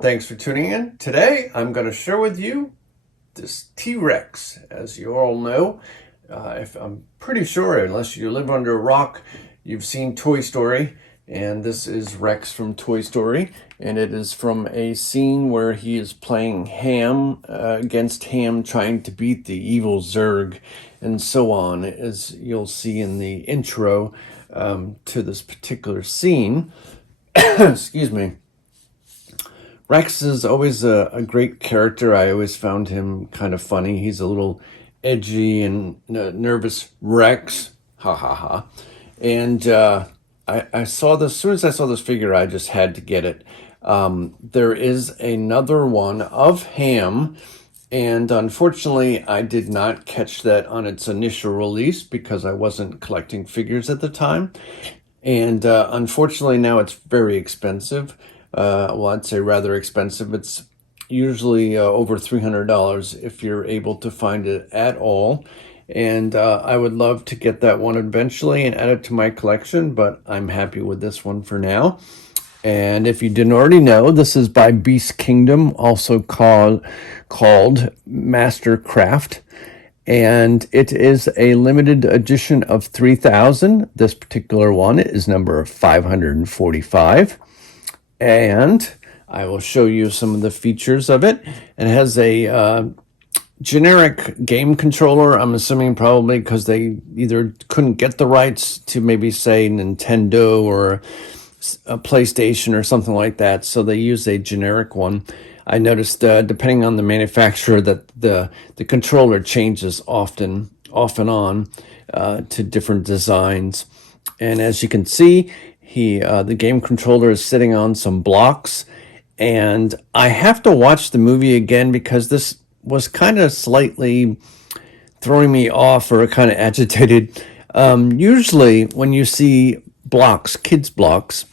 everyone. Thanks for tuning in. Today, I'm going to share with you this T-Rex. As you all know, if I'm pretty sure, unless you live under a rock, you've seen Toy Story. And this is Rex from Toy Story. And it is from a scene where he is playing Ham against Ham, trying to beat the evil Zurg, and so on, as you'll see in the intro to this particular scene. Excuse me. Rex is always a great character. I always found him kind of funny. He's a little edgy and nervous Rex. Ha ha ha. And I saw this, as soon as I saw this figure, I just had to get it. There is another one of Ham, and unfortunately, I did not catch that on its initial release because I wasn't collecting figures at the time. And unfortunately, now it's very expensive. Well, I'd say rather expensive. It's usually over $300 if you're able to find it at all. And I would love to get that one eventually and add it to my collection, but I'm happy with this one for now. And if you didn't already know, this is by Beast Kingdom, also called Mastercraft. And it is a limited edition of 3,000. This particular one is number 545. And I will show you some of the features of it. It has a generic game controller, I'm assuming probably because they either couldn't get the rights to maybe say Nintendo or a PlayStation or something like that, so they use a generic one. I noticed depending on the manufacturer that the controller changes off and on to different designs. And as you can see, the game controller is sitting on some blocks, and I have to watch the movie again because this was kind of slightly throwing me off or kind of agitated. Usually when you see blocks, kids blocks,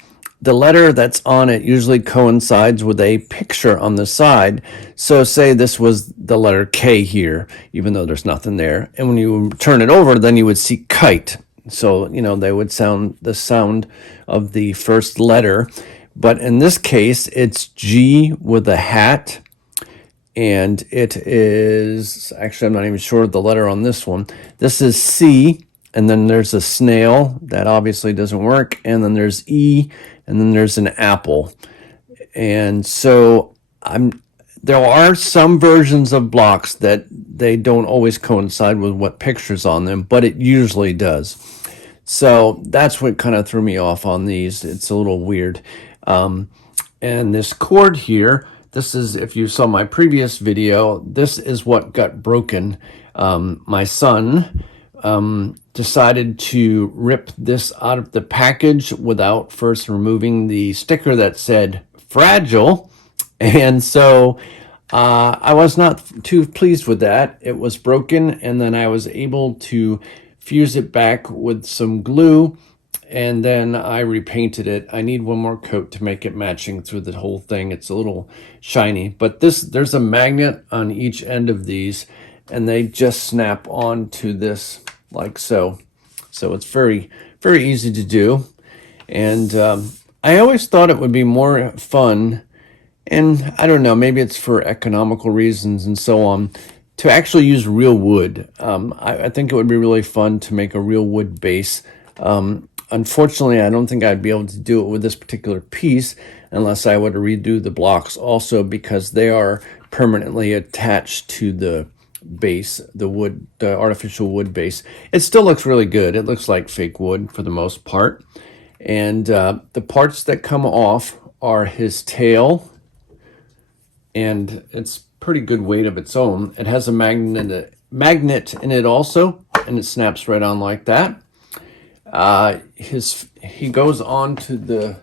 the letter that's on it usually coincides with a picture on the side. So say this was the letter K here, even though there's nothing there. And when you turn it over, then you would see kite. So, they would sound the sound of the first letter. But in this case, it's G with a hat. And it is, actually, I'm not even sure of the letter on this one. This is C, and then there's a snail. That obviously doesn't work. And then there's E, and then there's an apple. And so there are some versions of blocks that they don't always coincide with what picture's on them, but it usually does. So that's what kind of threw me off on these. It's a little weird. And this cord here, this is, if you saw my previous video, this is what got broken. My son decided to rip this out of the package without first removing the sticker that said fragile. And so I was not too pleased with that. It was broken, and then I was able to fuse it back with some glue, and then I repainted it. I need one more coat to make it matching through the whole thing. It's a little shiny, but there's a magnet on each end of these, and they just snap onto this like so. So it's very, very easy to do. And I always thought it would be more fun, and I don't know, maybe it's for economical reasons and so on, to actually use real wood. I think it would be really fun to make a real wood base. Unfortunately, I don't think I'd be able to do it with this particular piece unless I were to redo the blocks also, because they are permanently attached to the base, the artificial wood base. It still looks really good. It looks like fake wood for the most part. And the parts that come off are his tail, and it's pretty good weight of its own. It has a magnet in it also, and it snaps right on like that. He goes on to the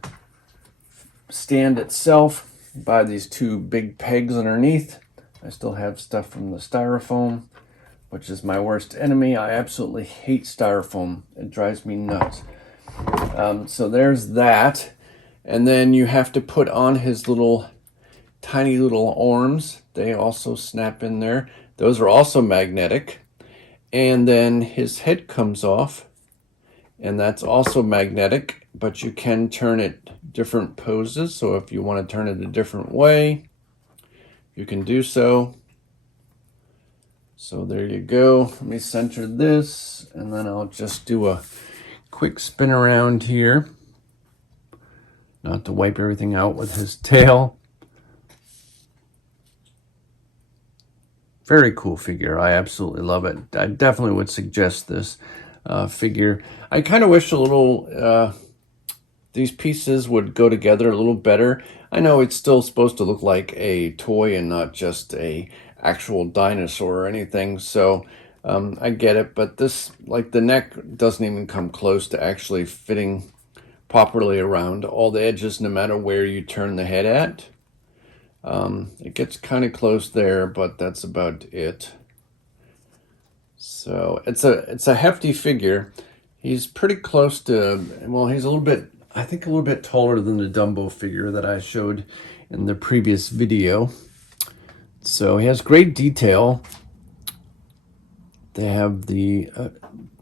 stand itself by these two big pegs underneath. I still have stuff from the styrofoam, which is my worst enemy. I absolutely hate styrofoam. It drives me nuts. So there's that. And then you have to put on his tiny little arms. They also snap in there. Those are also magnetic. And then his head comes off, and that's also magnetic, but you can turn it different poses. So if you want to turn it a different way, you can do so. So there you go. Let me center this, and then I'll just do a quick spin around here. Not to wipe everything out with his tail. Very cool figure. I absolutely love it. I definitely would suggest this figure. I kind of wish a little, these pieces would go together a little better. I know it's still supposed to look like a toy and not just a actual dinosaur or anything, so I get it, but this, like the neck doesn't even come close to actually fitting properly around all the edges, no matter where you turn the head at. It gets kind of close there, but that's about it. So it's a hefty figure. He's pretty close to, well, he's a little bit, I think a little bit taller than the Dumbo figure that I showed in the previous video. So he has great detail. They have the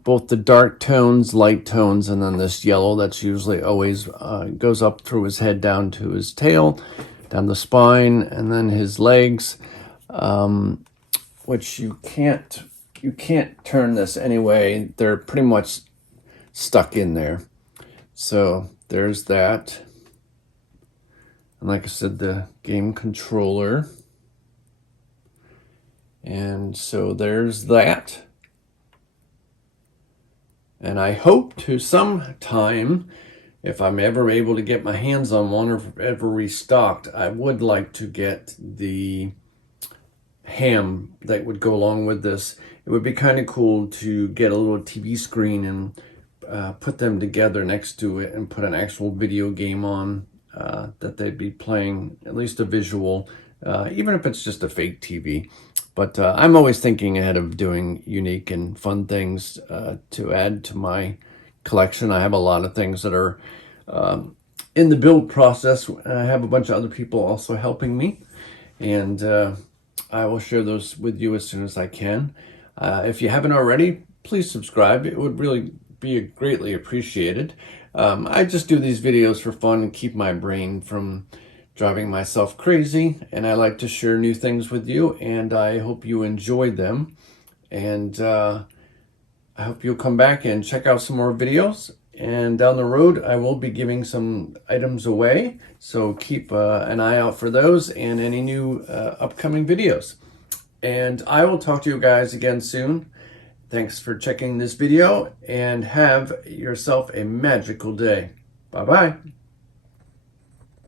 both the dark tones, light tones, and then this yellow that's usually always goes up through his head down to his tail, down the spine, and then his legs, which you can't turn this anyway. They're pretty much stuck in there. So there's that. And like I said, the game controller. And so there's that. And I hope to sometime, if I'm ever able to get my hands on one or ever restocked, I would like to get the ham that would go along with this. It would be kind of cool to get a little TV screen and put them together next to it and put an actual video game on that they'd be playing, at least a visual, even if it's just a fake TV. But I'm always thinking ahead of doing unique and fun things to add to my collection. I have a lot of things that are in the build process. I have a bunch of other people also helping me, and I will share those with you as soon as I can. If you haven't already, please subscribe. It would really be greatly appreciated. I just do these videos for fun and keep my brain from driving myself crazy, and I like to share new things with you, and I hope you enjoy them. And I hope you'll come back and check out some more videos. And down the road, I will be giving some items away, so keep an eye out for those and any new upcoming videos. And I will talk to you guys again soon. Thanks for checking this video, and have yourself a magical day. Bye-bye.